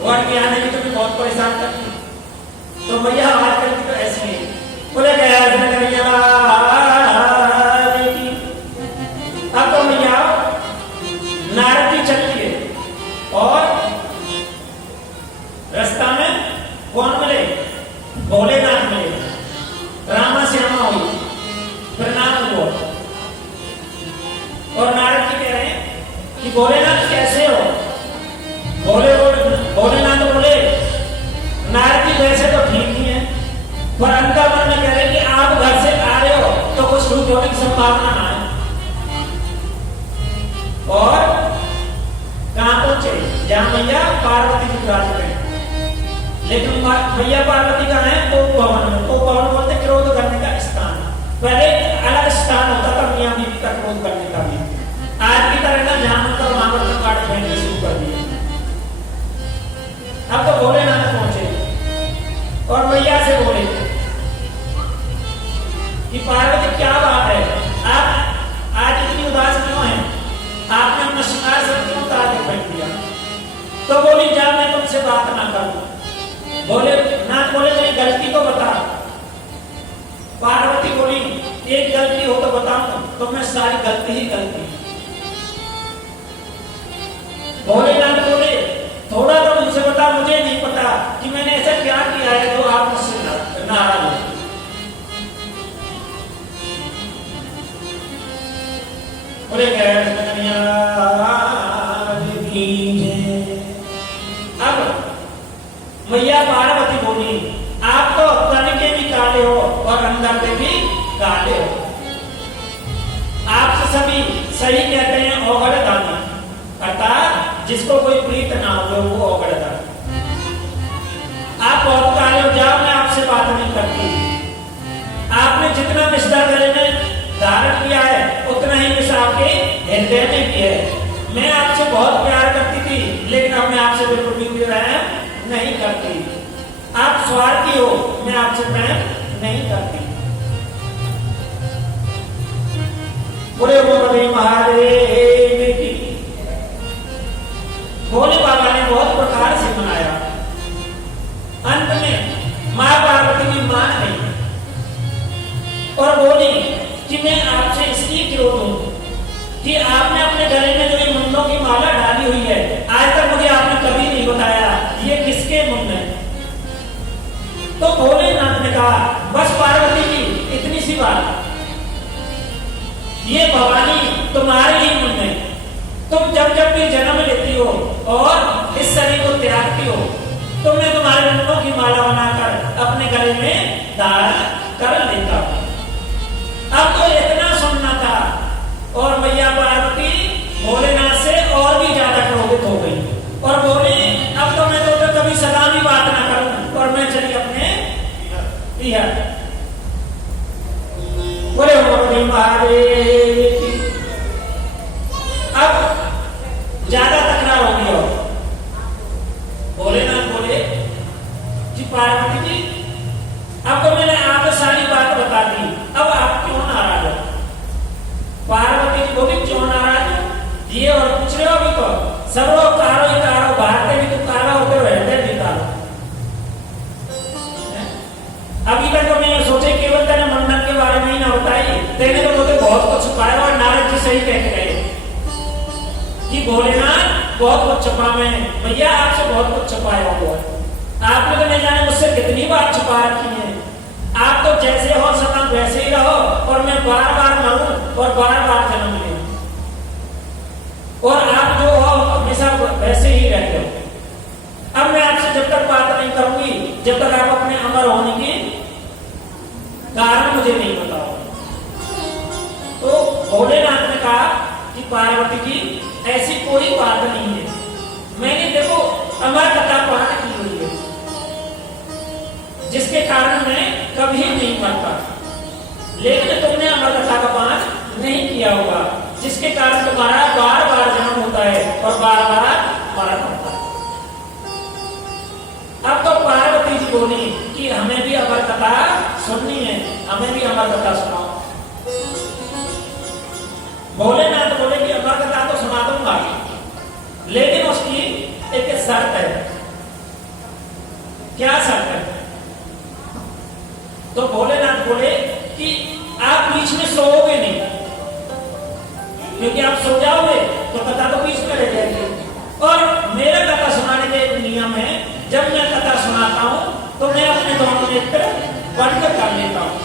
और कि आने की तुम्हें बहुत परेशान करती। तो मैया आवाज करती तो ऐसी है, बोले गया अब तो मैया नारद जी चलती है और रास्ता में कौन मिले? भोलेनाथ मिले। रामा श्यामा हुई, प्रणाम हुआ और नारद जी कह रहे हैं कि भोलेनाथ कैसे हो? भोलेनाथ बोले नारद जी वैसे तो ठीक ही है, पर अंदर मन में कह रहे कि आप घर से आ रहे हो तो कुछ छूट होने की संभावना ना है। और कहां पहुंचे? जहां मैया पार्वती जी विराज रहे। लेकिन मैया पार्वती का है उपवन में। उपवन बोलते क्रोध करने का स्थान। पहले अलग स्थान होता था मियां बीवी का क्रोध करने का भी। आज की तरह ना जहां पर वहां पर काट पहनने शुरू कर दिए। अब तो भोलेनाथ पहुंचे और मैया से बोले कि पार्वती क्या बात है, आप आज इतनी उदास क्यों हैं? आपने अपना श्रृंगार सब क्यों उतार के फेंक दिया? तो बोली जब मैं तुमसे बात ना करूं। भोलेनाथ बोले मेरी गलती तो बता। पार्वती बोली एक गलती हो तो बताऊं, तो मैं सारी गलती ही गलती। भोलेनाथ बोले थोड़ा तो मुझसे बता, मुझे नहीं पता कि मैंने ऐसा क्या किया है जो आप मुझसे नाराज हो। बोले अब मैया पार्वती बोली आप तो तन के भी काले हो और अंदर के भी काले हो। आपसे सभी सही कहते हैं औगड़ दानी, अर्थात जिसको कोई प्रीत ना हो वो औगड़ दानी। आप बहुत काले हो, जाओ मैं आपसे बात नहीं करती। आपने जितना विस्तार गले में धारण किया है उतना ही विष आपके हृदय में भी है। मैं आपसे बहुत प्यार करती थी, लेकिन अब मैं आपसे बिल्कुल भी प्रेम नहीं करती। आप स्वार्थी हो, मैं आपसे प्रेम नहीं करती। बोले बोले महादेव की। भोले बाबा ने बहुत प्रकार से मनाया। अंत में मां पार्वती की मान गई और बोली कि मैं आपसे इसलिए क्यों दूं कि आपने अपने गले में जो ये मुंडों की माला डाली हुई है, आज तक मुझे आपने कभी नहीं बताया ये किसके मुंड है। तो भोलेनाथ ने कहा बस पार्वती जी इतनी सी बात, ये भवानी तुम्हारे ही मुंड है। तुम जब जब भी जन्म लेती हो और इस शरीर को त्यागती हो तो मैं तुम्हारे मुंडों की माला बनाकर अपने गले में धारण कर लेता हूं। अब तो इतना सुनना था और मैया पार्वती भोलेनाथ से और भी ज्यादा क्रोधित हो गई और बोली अब तो मैं तो कभी सदा भी बात ना करूं और मैं चली अपने पिया। बोले बोले महादेव की। अब ज्यादा तकरार हो गया। भोलेनाथ बोले कि पार्वती जी अब तो मैंने आपको सारी बात बता दी, अब आप क्यों नाराज हो? पार्वती जी बोली क्यों नाराज हो? ये और पूछ रहे हो? अभी तो सर्वो कारो ही कारो, भारते भी तो कारा होते हो, हृदय भी कारो। अभी तक तो मैं सोचे केवल तेने मंडन के बारे में ही ना बताई, तेने तो मुझे बहुत कुछ छुपाया। और नारद जी सही कह गए कि भोलेनाथ बहुत कुछ छुपा, मैया आपसे बहुत कुछ छुपाया हुआ है। आपने तो नहीं जाने मुझसे कितनी बात छुपा रखी है। आप तो जैसे हो सदा वैसे ही रहो और मैं बार बार मरूं और बार बार जन्म लूं, और आप जो हो हमेशा वैसे ही रहते हो। अब मैं आपसे जब तक बात नहीं करूंगी जब तक आप अपने अमर होने के कारण मुझे नहीं बताओ। तो भोलेनाथ ने कहा कि पार्वती जी ऐसी कोई बात नहीं है, मैंने देखो अमर कथा पाठ की हुई है जिसके कारण मैं कभी नहीं मरता, लेकिन तुमने अमर कथा का पाठ नहीं किया होगा जिसके कारण तुम्हारा बार बार जन्म होता है और बार बार मरण होता है। अब तो पार्वती जी बोली कि हमें भी अमर कथा सुननी है, हमें भी अमर कथा सुनाओ। भोलेनाथ बोले कि अमर कथा तो सुना दूंगा, लेकिन उसकी एक शर्त है क्या शर्त है? तो भोलेनाथ बोले कि आप बीच में सोओगे नहीं, क्योंकि आप सो जाओगे तो कथा तो बीच में रह जाएगी। और मेरा कथा सुनाने का एक नियम है, जब मैं कथा सुनाता हूं तो मैं अपने दोनों नेत्र बंद कर लेता हूं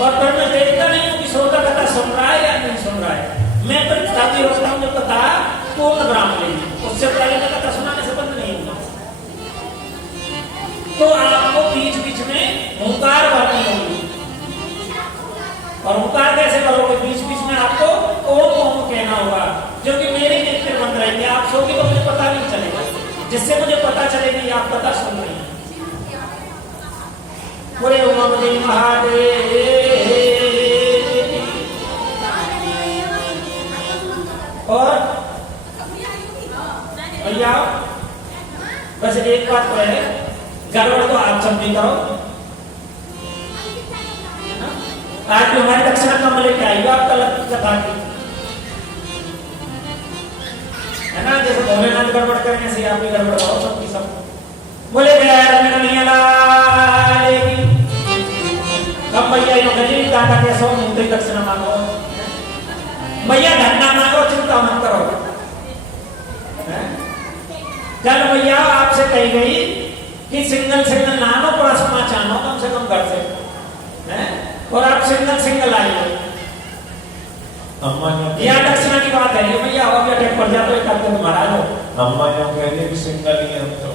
और फिर मैं देखता नहीं हूं कि श्रोता कथा सुन रहा है या नहीं सुन रहा है। मैं तो तभी रोकता हूं जब कथा पूर्ण विराम लेगी, उससे पहले मैं कथा सुनाने से बंद नहीं होगा। तो आपको बीच बीच में ओंकार भरनी होगी। और ओंकार कैसे करोगे? बीच बीच में आपको ओम ओम कहना होगा, जो कि मेरे नेत्र बंद रहेंगे। आप सोगे तो मुझे पता नहीं चलेगा, जिससे मुझे पता चलेगा आप कथा सुन रहे हैं। बोले उमापति महादेव। और भैया बस एक बात तो है, गड़बड़ तो आप सब भी करो। आज भी हमारी दक्षिणा कम लेके आएगी आपका कथा की, है ना? जैसे भोलेनाथ गड़बड़ करेंगे ऐसे आप भी गड़बड़ करो सबकी सब। बोले कब भैया यो गरीब दादा कैसे मुंत्री दक्षिणा मांगो, भैया धन्ना मांगो, चिंता मत करो। कल भैया आपसे कही गई कि सिंगल नानो पांच आनो कम से कम घर से, और आप सिंगल आए हो। यह दक्षिणा की बात है, ये भैया अभी अटैक पड़ जाता है करते महाराज हो। अम्मा जो कहते कि सिंगल ही हम तो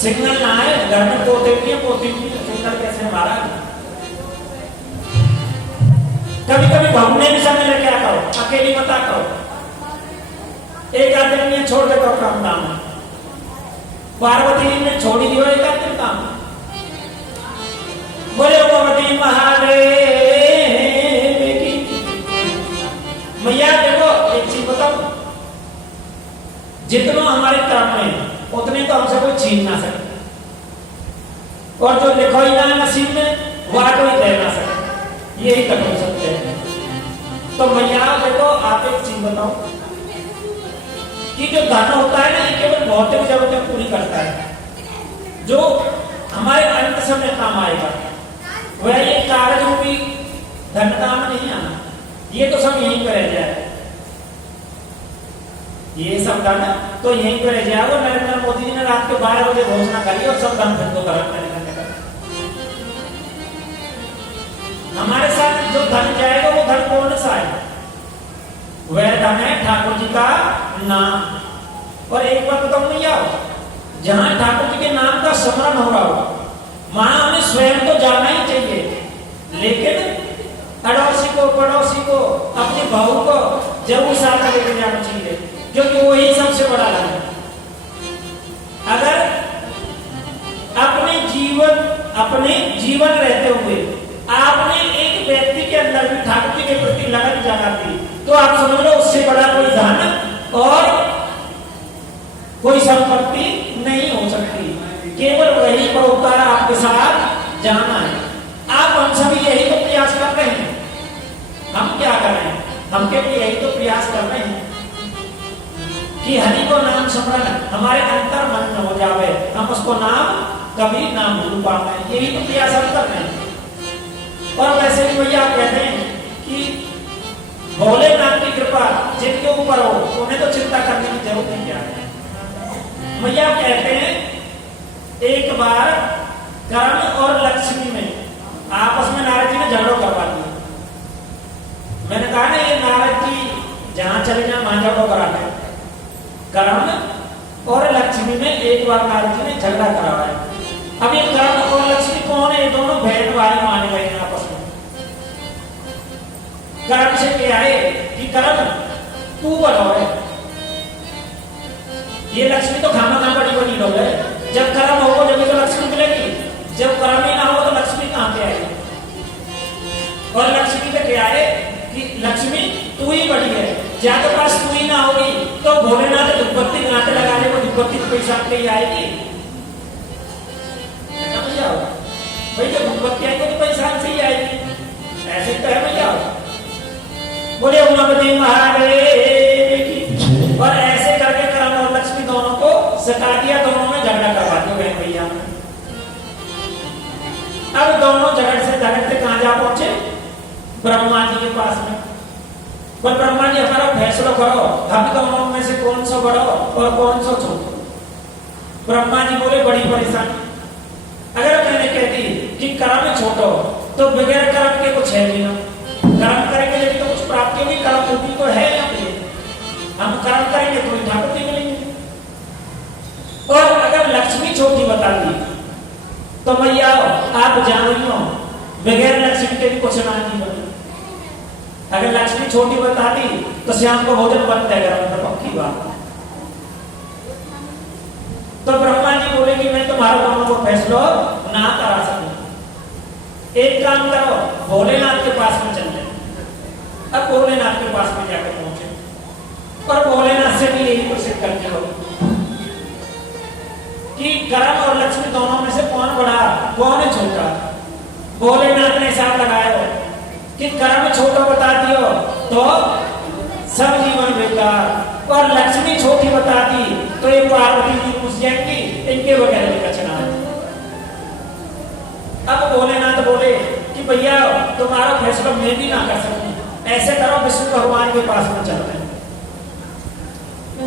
सिंगल ना है, घर में पोते भी है, पोती भी है, सिंगल कैसे महाराज? कभी कभी घूमने भी समय लेके आ करो, अकेली मत करो। एक आदमी छोड़ दे तो काम दाम, पार्वती ने छोड़ी दियो एक आदमी काम। बोले भगवती महादेव की मैया। देखो एक चीज बताओ, जितना हमारे कर्म में उतने तो हमसे कोई छीन ना सके, और जो लिखो ही ना नसीब में वह कोई दे ना सके, यही कठोर सत्य है। तो मैया देखो आप एक चीज बताओ कि जो धन होता है ना, ये केवल भौतिक जरूरतें पूरी करता है, जो हमारे अंत समय काम आएगा वह ये कागज रूपी धन काम नहीं आना, ये तो सब यहीं पर रह जाए। ये सब धन तो यहीं पर रह जाए। वो नरेंद्र मोदी जी ने रात के 12 बजे घोषणा करी और सब धन फिर तो करने हमारे साथ जो धन जाएगा वो धन कौन सा है? वह धन है ठाकुर जी का नाम। और एक बात बताऊं भैया, जहां ठाकुर जी के नाम का स्मरण हो रहा हो, वहां हमें स्वयं तो जाना ही चाहिए, लेकिन अड़ोसी को, पड़ोसी को, अपने भाऊ को जरूर साथ लेकर जाना चाहिए, क्योंकि वही सबसे बड़ा धन है। अगर अपने जीवन रहते हुए आपने एक व्यक्ति के अंदर भी ठाकुर जी के प्रति लगन जगा दी, तो आप समझ लो उससे बड़ा कोई धन और कोई संपत्ति नहीं हो सकती। केवल वही परोपकार आपके साथ जाना है। आप हम सभी यही तो प्रयास कर रहे हैं। हम क्या कर रहे हैं? हम केवल यही तो प्रयास कर रहे हैं कि हरि को नाम स्मरण हमारे अंतर मन में हो जावे, हम उसको नाम कभी ना भूल पाए, यही तो प्रयास हम कर रहे हैं। और वैसे भी भैया आप कहते हैं कि भोलेनाथ की कृपा जिनके ऊपर हो उन्हें तो चिंता करने की जरूरत नहीं क्या है। भैया कहते हैं एक बार कर्ण और लक्ष्मी में आपस में नारद जी ने झगड़ा करवा दिया। मैंने कहा ना ये नारद जी जहां चले जाए वहां झगड़ा कराते हैं। कर्ण और लक्ष्मी में एक बार नारद जी ने झगड़ा करवाया। अब ये कर्ण और लक्ष्मी कौन है? ये दोनों बहन भाई माने गए हैं आपस में। कर्ण से क्या है कि कर्ण तू बड़ा है, ये लक्ष्मी तो खाना ना बड़ी बड़ी लोग है। जब कर्म होगा जब तो लक्ष्मी मिलेगी, जब कर्म ही ना हो तो लक्ष्मी कहां पे आएगी? और लक्ष्मी पे क्या है कि लक्ष्मी तू ही बड़ी है, ज्यादा पास तू ही ना होगी तो भोलेनाथ दुपत्ती नाते लगाने को दुपत्ती पैसा पे ही आएगी। भाई जब दुपत्ती आएगी तो पैसा से ही आएगी, ऐसे तो है भैया। बोले उमापति महादेव की। और ऐसे करके कर्म और लक्ष्मी दोनों को सता दिया, दोनों में झगड़ा दोनों झगड़ते कहां जा पहुंचे? ब्रह्मा जी के पास में। पर ब्रह्मा जी हमारा फैसला करो, हम दोनों में से कौन सा बड़ा और कौन सा छोटा? ब्रह्मा जी बोले बड़ी परेशानी। अगर मैंने कह दी कि कर्म छोटो तो बगैर कर्म के कुछ है भी ना, कर्म करेंगे लेकिन तो कुछ प्राप्ति होगी, कर्म होगी तो है ना, हम कर्म करेंगे तो ठाकुर मिलेंगे। और अगर लक्ष्मी छोटी बता दी तो मैया आप जानो बगैर लक्ष्मी के भी कुछ ना नहीं बने। अगर लक्ष्मी छोटी बता दी तो श्याम को भोजन बनता है घर में, पक्की बात। तो ब्रह्मा जी बोले कि मैं तुम्हारा दोनों को फैसला ना करा सकूं, एक काम करो भोलेनाथ के पास में चल जाए। अब भोलेनाथ के पास में जाकर पहुंचे और भोलेनाथ से भी यही प्रसिद्ध करते हो कि कर्म और लक्ष्मी दोनों में से कौन बड़ा कौन है छोटा? भोलेनाथ ने हिसाब लगाया हो कि कर्म छोटा बता दियो तो सब जीवन बेकार, और लक्ष्मी छोटी बता दी तो ये पार्वती जी घुस जाएंगी, इनके वगैरह भी कचना। अब भोलेनाथ बोले कि भैया तुम्हारा फैसला मैं भी ना कर सकूं, ऐसे करो विष्णु भगवान के पास में चलते हैं।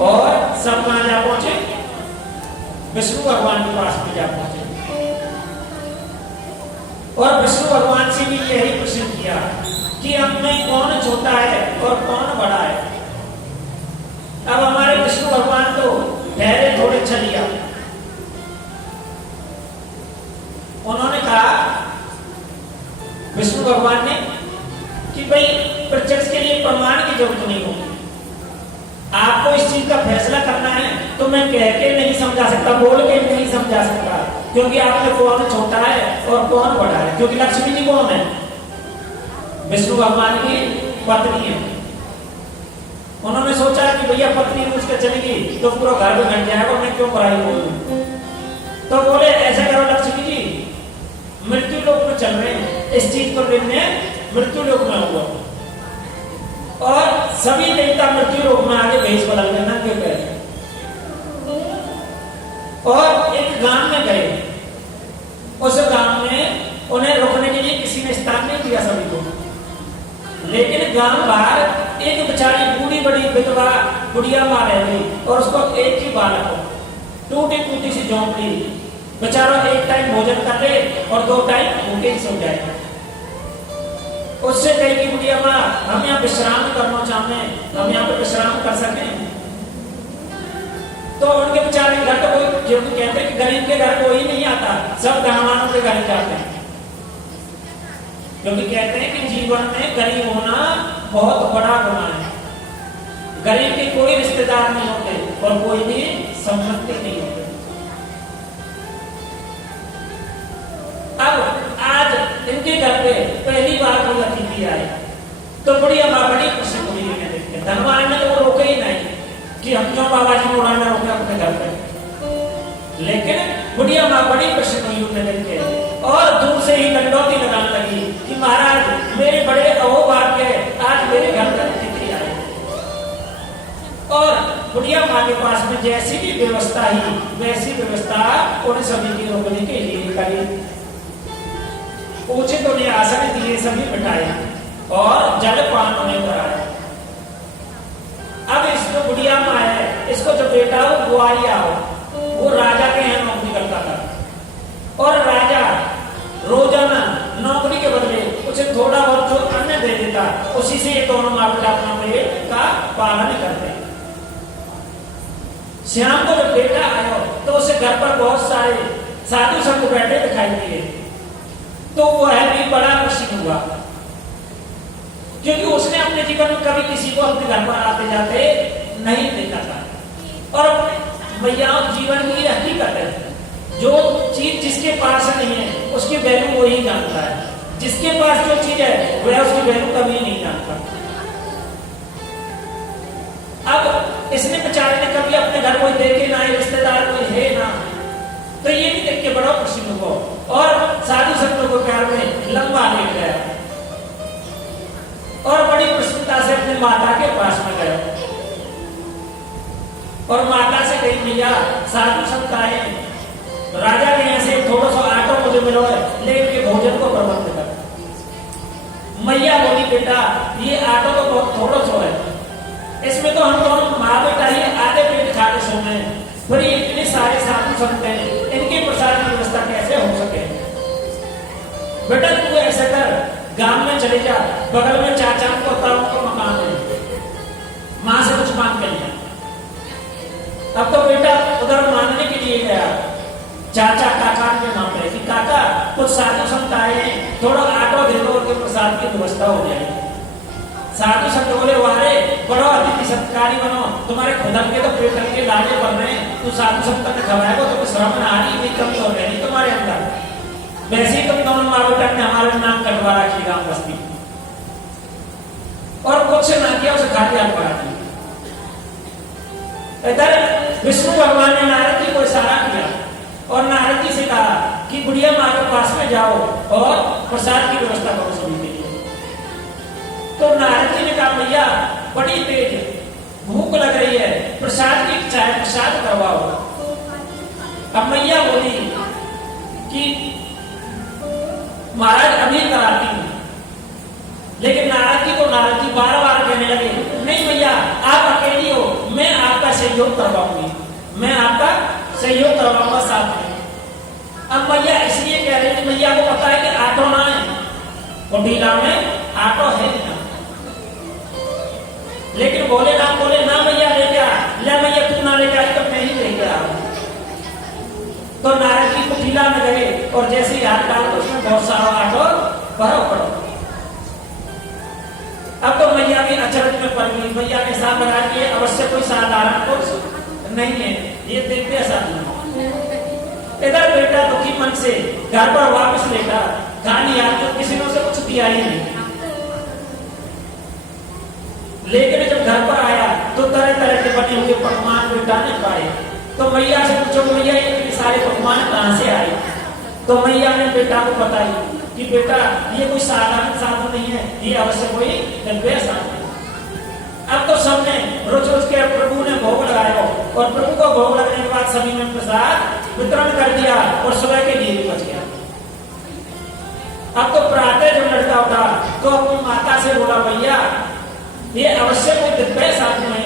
और सब कहां जा पहुंचे? विष्णु भगवान के पास में जा पहुंचे और विष्णु भगवान से भी यही प्रश्न किया कि हम में कौन छोटा है और कौन बड़ा है। अब हमारे विष्णु भगवान तो ठहरे थोड़े चलिया, उन्होंने कहा विष्णु भगवान ने कि भाई प्रत्यक्ष के लिए प्रमाण की जरूरत नहीं होगी, आपको इस चीज का फैसला करना है तो मैं कह के नहीं समझा सकता, बोल के नहीं समझा सकता, क्योंकि आप में कौन छोटा है और कौन बड़ा है। क्योंकि लक्ष्मी जी कौन है? विष्णु भगवान की पत्नी है। उन्होंने सोचा कि भैया पत्नी उसके चलेगी तो पूरा घर में घट जाएगा, मैं क्यों बुराई बोलूं। तो बोले ऐसा करो लक्ष्मी जी, मृत्यु लोक में चल रहे हैं, इस चीज को लेने मृत्यु लोक में हुआ और सभी देवता मृत्यु लोक में आगे भेष बदल देना के गए और एक गांव में गए। उस गांव में उन्हें रुकने के लिए किसी ने स्थान नहीं दिया सभी को, लेकिन गांव बाहर एक बेचारी बूढ़ी बड़ी विधवा बुढ़िया मां रह गई और उसको एक ही बालक हो, टूटी फूटी सी झोंपड़ी, बेचारा एक टाइम भोजन कर ले और 2 टाइम भूखे सो जाए। उससे कहेगी बुढ़िया मां हम यहाँ विश्राम करना चाहते हैं, हम यहाँ पे विश्राम कर सकें। तो उनके बेचारे घर तो कोई, क्योंकि कहते हैं कि गरीब के घर कोई नहीं आता, सब धनवानों के घर जाते हैं, क्योंकि कहते हैं कि जीवन में गरीब होना बहुत बड़ा गुनाह है। गरीब के कोई रिश्तेदार नहीं होते और कोई भी संपत्ति नहीं होती। अब आज इनके घर पे पहली बार कोई अतिथि आए तो बुढ़िया मां बड़ी खुशी हुई है देख के। धनवान ने तो वो रोके ही नहीं कि हम क्यों बाबा जी को उड़ाना रोके अपने घर पे, लेकिन बुढ़िया मां बड़ी प्रसन्न हुई उन्हें देख के और दूर से ही दंडौती लगाने लगी कि महाराज मेरे बड़े अहोभाग्य है, आज मेरे घर पर अतिथि आए। और बुढ़िया मां के पास में जैसी भी व्यवस्था ही वैसी व्यवस्था उन्हें सभी की रोकने के लिए करी। उचित उन्हें आसन दिए, सभी बिठाए और जलपान उन्हें कराया। अब इसको बुढ़िया मां है, इसको जो बेटा हो ग्वालिया हो, वो राजा के यहाँ नौकरी करता था और राजा रोजाना नौकरी के बदले उसे थोड़ा बहुत जो अन्न दे देता, उसी से ये दोनों माँ बेटा अपना पेट का पालन करते। श्याम को जब बेटा आया तो उसे घर पर बहुत सारे साधु संत बैठे दिखाई दिए, तो वह भी बड़ा खुशी हुआ, क्योंकि उसने अपने जीवन में कभी किसी को अपने घर पर आते जाते नहीं देखा था। और भैया जीवन की हकीकत है, जो चीज जिसके पास नहीं है उसकी वैल्यू वो ही जानता है, जिसके पास जो चीज है वह उसकी वैल्यू कभी नहीं जानता। अब इसने बेचारे ने कभी अपने घर कोई देखे ना, रिश्तेदार कोई है ना, तो ये भी देख के बड़ा खुशी हुआ और साधु संतों को प्यार में लंबा ले गया और बड़ी प्रसन्नता से अपनी माता के पास में गया और माता से कही भैया साधु संत आए, राजा के यहाँ से थोड़ा सा आटा आटो मुझे मिलो है, लेकिन के भोजन को प्रबंध कर। मैया बोली बेटा ये आटो तो बहुत थोड़ा सो है, इसमें तो हम दोनों माँ बेटा ही आधे पेट खा के सोने हैं, फिर ये इतने सारे साधु संत हैं, इनके प्रसाद की व्यवस्था कैसे हो सके। बेटा तू ऐसा कर, गांव में चले जा, बगल में चाचा को ताऊ को मकान है, माँ से कुछ मांग के लिया। अब तो बेटा उधर मांगने के लिए गया, चाचा काका के नाम पे कि काका कुछ साधु संत आए हैं, थोड़ा आटो दे दो, उनके प्रसाद की व्यवस्था हो जाएगी। साधु संत बोले वारे बड़ो अतिथि सत्कारी बनो, तुम्हारे खुदन के तो पेट के लाले बन रहे हैं, तू साधु संत ने खवाएगा तो श्रम आ रही भी कमी हो रही तुम्हारे अंदर, वैसे ही तुम दोनों माँ बेटा ने हमारे नाम कटवा रखी गांव बस्ती, और कुछ ना किया उसे खा दिया पड़ा। इधर विष्णु भगवान ने नारद जी को इशारा किया और नारद जी से कहा कि बुढ़िया माँ के पास में जाओ और प्रसाद की व्यवस्था करो सभी के लिए। तो नारद जी ने कहा भैया बड़ी तेज भूख लग रही है, प्रसाद की इच्छा है, प्रसाद करवाओ। अब मैया बोली कि महाराज अभी कराती हूं, लेकिन नारद जी को नारद जी बार बार कहने लगे नहीं भैया आप अकेली हो, मैं आपका सहयोग करवाऊंगी, मैं आपका सहयोग करवाऊंगा साथ में। अब मैया इसलिए कह रही थी, मैया को पता है कि आटो ना है, कुटीला में आटो है ना, लेकिन बोले ना मैया लेके आ, ले मैया तू ना लेके आई तो मैं ही लेके आ। तो नारद जी कुटीला में गए और जैसे ही हाथ डाल उसमें बहुत सारा आटो भरो पड़ो। अब तो मैया भी अचरज में पड़ गई, मैया ने साफ लगा कि अवश्य कोई साधारण पुरुष नहीं है, ये दिव्य साधु। इधर बेटा दुखी मन से घर पर वापस लेटा, खानी याद तो किसी ने उसे कुछ दिया ही नहीं, लेकिन जब घर पर आया तो तरह तरह के बने हुए पकवान बेटा ने पाए। तो मैया से पूछो मैया ये सारे पकवान कहां से आए। तो मैया ने बेटा को बताई कि बेटा ये कोई साधारण साधु नहीं है, ये अवश्य कोई दिव्य साधु है। अब तो सबने रोज रोज के प्रभु ने भोग लगाया और प्रभु को भोग लगने के बाद सभी ने प्रसाद वितरण कर दिया और सुबह के लिए भी बच गया। अब तो प्रातः जब लड़का उठा तो अपनी माता से बोला भैया ये अवश्य कोई दिव्य साधु है,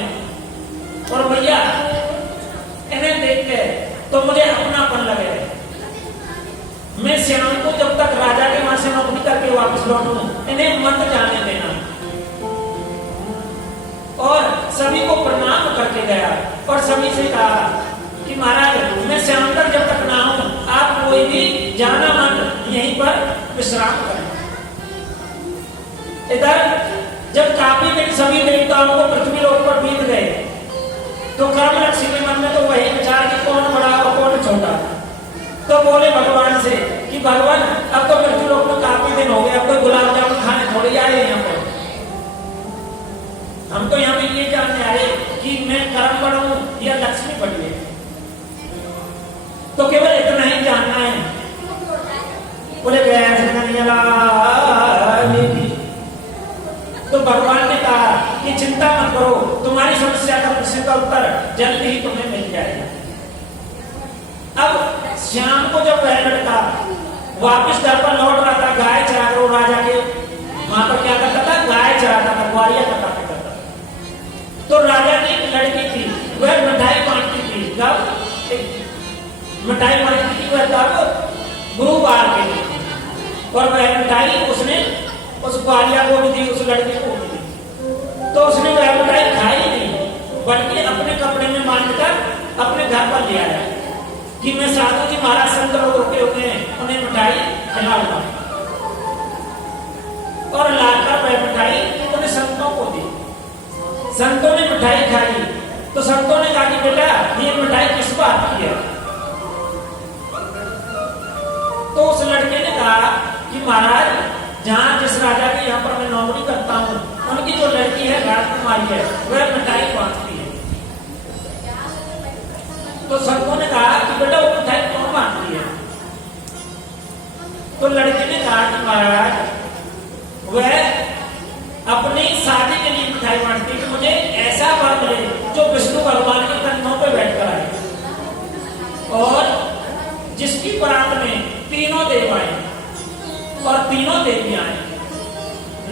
और भैया इन्हें देख के तो मुझे अपनापन लगे, मैं श्याम को जब तक राजा के वहां से नौकरी करके वापस लौटूं इन्हें मत जाने देना। और सभी को प्रणाम करके गया और सभी से कहा कि महाराज मैं श्याम तक जब तक ना हूं आप कोई भी जाना मत, यहीं पर विश्राम करें। इधर जब काफी दिन सभी देवताओं को पृथ्वी लोक पर बीत गए तो कर्मलक्ष्मी के मन में तो वही विचार कि कौन बड़ा और कौन छोटा। तो बोले भगवान से कि भगवान अब तो पृथ्वी लोक में काफी दिन हो गए, अब तो गुलाब जामुन खाने थोड़ी आए यहाँ पर, हम तो यहाँ पे ये जानने आए कि मैं कर्म बढ़ूं या लक्ष्मी बढ़ी है, तो केवल इतना ही जानना है। बोले तो भगवान ने कहा कि चिंता मत करो, तुम्हारी समस्या का प्रश्न का उत्तर जल्द ही तुम्हें मिल जाएगा। अब श्याम को जब वह लड़का वापिस घर पर लौट रहा था, गाय चरा कर राजा के वहां पर क्या करता था, गाय चराता था, ग्वालिया करता था। तो राजा की एक लड़की थी, वह मिठाई बांटती थी, मिठाई बांटती थी वह तब गुरुवार के लिए, और वह मिठाई उसने उस ग्वालिया को भी दी, उस लड़के को भी दी। तो उसने वह मिठाई खाई नहीं, बल्कि अपने कपड़े में बांधकर अपने घर पर ले आया कि मैं साधु जी महाराज संत लोग रुके हुए हैं, उन्हें मिठाई खिलाऊंगा। और लाकर वह मिठाई उन्हें संतों को दी। संतों ने मिठाई खाई तो संतों ने कहा कि बेटा ये मिठाई किस बात की है। तो उस लड़के ने कहा कि महाराज जहां जिस राजा के यहाँ पर मैं नौकरी करता हूँ उनकी जो लड़की है राजकुमारी है, वह मिठाई बांटती है। तो संतों ने कहा कि बेटा वो मिठाई कौन बांटती है। तो लड़के ने कहा कि महाराज वह अपनी शादी के लिए मिठाई बांटती है कि मुझे ऐसा वर मिले जो विष्णु भगवान के कंधों पर बैठकर आए और जिसकी परात में तीनों तीनों देव आए और तीनों देवियां आए,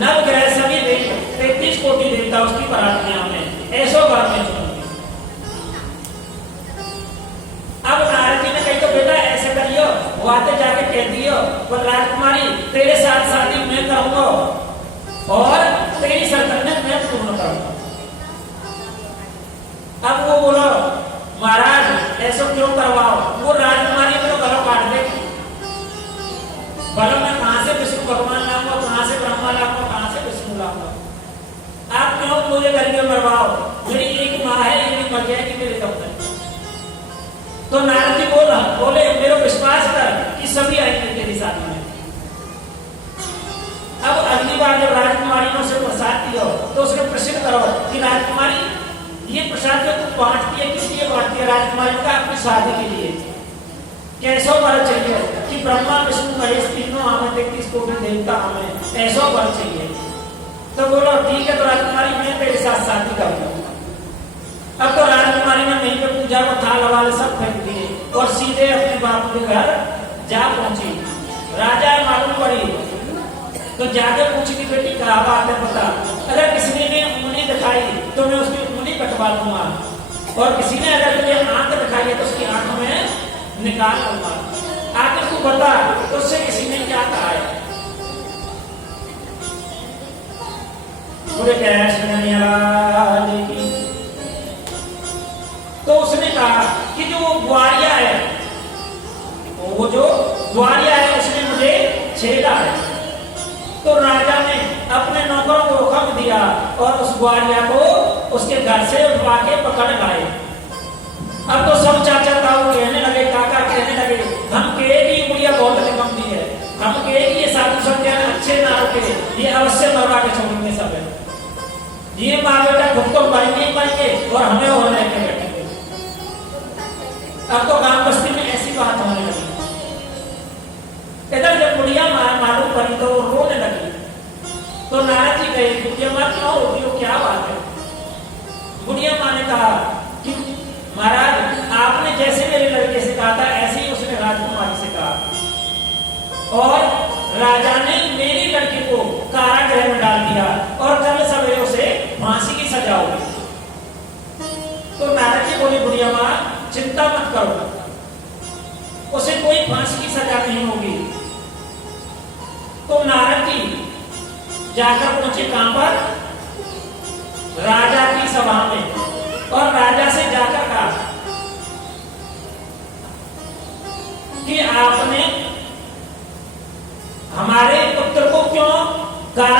नवग्रह सभी देव 33 कोटि देवता उसकी परातियां में ऐसो वर में चुनूंगी। अब नारद जी ने कही तो बेटा ऐसे करियो, वो आते जाके कह दियो पर राजकुमारी तेरे साथ शादी मैं करूंगा और तेरी सल्तनत मैं पूर्ण करूंगा। अब वो बोलो महाराज ऐसा क्यों करवाओ, वो राजकुमारी को गला काट देगी, भला मैं कहां से विष्णु भगवान लाऊंगा, कहां से ब्रह्मा लाऊंगा, कहां से विष्णु लाऊंगा, आप क्यों मुझे करके मरवाओ, मेरी एक माँ है ये भी मर जाएगी मेरे दम पर। तो नारद जी बोले मेरे विश्वास कर कि सभी आएंगे तेरी शादी में। अब अगली बार जब राजकुमारी ने उसे प्रसाद दिया तो उसने प्रश्न करो कि राजकुमारी ये प्रसाद जो तुम बांटती है किस लिए बांटती है, राजकुमारी का अपनी शादी के लिए, कैसा वर चाहिए कि ब्रह्मा विष्णु महेश तीनों हमें 33 कोटि देवता हमें ऐसा वर चाहिए। तो बोलो ठीक है तो राजकुमारी मैं तेरे साथ शादी करूंगा। अब तो राजकुमारी ने वहीं पे पूजा को थाल वाले सब फेंक दिए और सीधे अपने बाप के घर जा पहुंची। राजा मालूम पड़ी तो जाके पूछी कि बेटी क्या बात है पता, अगर किसी ने उंगली दिखाई तो मैं उसकी उंगली कटवा दूंगा और किसी ने अगर तुझे आंख दिखाई है तो उसकी आंख में निकाल दूंगा, आखिर तू बता तो उससे किसी ने क्या कहा है। तो उसने कहा कि जो वो ग्वारिया है, वो जो ग्वारिया है उसने मुझे छेड़ा है। तो राजा ने अपने नौकरों को हुक्म दिया और उस ग्वारिया को उसके घर से उठवा के पकड़ लाए। अब तो सब चाचा ताऊ कहने लगे, काका कहने लगे हम कहे कि गुड़िया बहुत निकम्मी है, हम कहे कि ये साधु संत अच्छे ना रुके, ये अवश्य मरवा के छोड़ेंगे सब, ये माँ बेटा खुद तो मरेंगे ही मरेंगे और हमें और लेके बैठेंगे। अब तो गांव बस्ती में ऐसी बात होने लगी। इधर जब बुढ़िया मालूम पड़ी तो वो रोने लगी। तो नारद जी गए, बुढ़िया माँ क्यों रोती हो, क्या बात है। बुढ़िया माँ ने कहा कि महाराज आपने जैसे मेरे लड़के से कहा था ऐसे ही उसने राजकुमारी से कहा और राजा ने मेरी लड़की को कारागृह में डाल दिया और कल सवेरे उसे फांसी की सजा होगी। तो नारद जी बोले बुढ़िया माँ चिंता मत करो, उसे कोई फांसी की सजा नहीं होगी। तो नारद जी जाकर पहुंचे कहां पर, राजा की सभा में, और राजा से जाकर कहा कि आपने हमारे पुत्र को क्यों